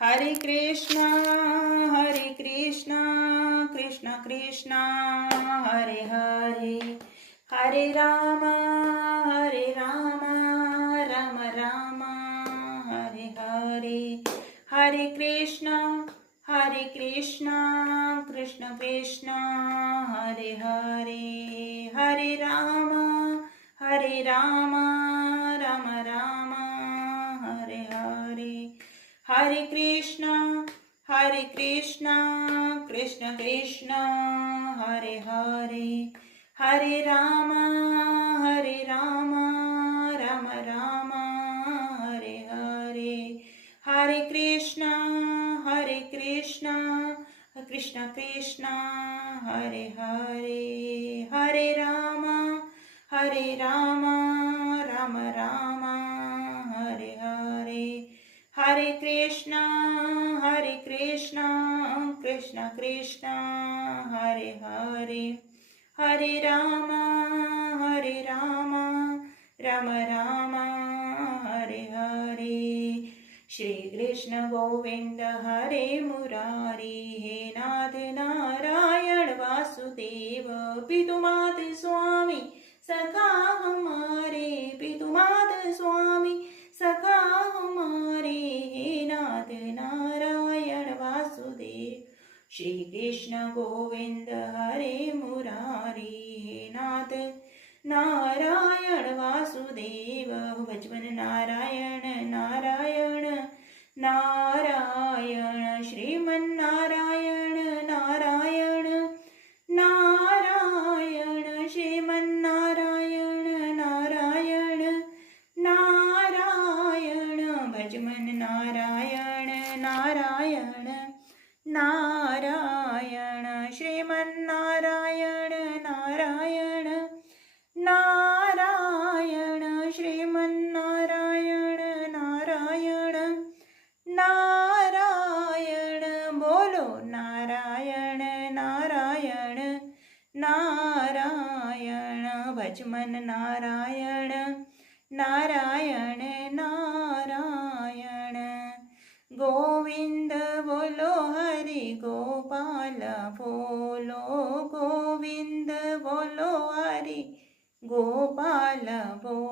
हरे कृष्णा कृष्ण कृष्ण हरे हरे, हरे राम राम राम हरे हरे, हरे कृष्ण कृष्ण कृष्ण हरे हरे, हरे राम राम राम हरे हरे, हरे कृष्ण कृष्ण कृष्ण हरे हरे, हरे राम राम राम हरे हरे, हरे कृष्ण कृष्ण कृष्ण हरे हरे, हरे राम राम राम हरे हरे, हरे कृष्ण कृष्ण कृष्ण हरे हरे, हरे राम राम राम हरे हरे, श्री कृष्ण गोविंद हरे मुरारी, हे नाथ नारायण वासुदेव, पितुमात स्वामी सखा हमारे, पितुमात स्वामी सखा हमारे, हे नाथ नारायण वासुदेव, श्री कृष्ण गोविंद हरे मुरारी, हे नाथ नारायण वासुदेव, भजमन नारायण नारायण नारायण, श्रीमन नारायण नारायण नारायण, श्रीमन नारायण नारायण नारायण, भजमन नारायण नारायण नारायण, श्रीमन नारायण नारायण नारायण, श्रीमन नारायण नारायण नारायण, बोलो नारायण नारायण नारायण, भजमन नारायण नारायण नारायण, गोविंद बोलो हरि गोपाल बोलो, गोविंद बोलो हरि गोपाल बोलो।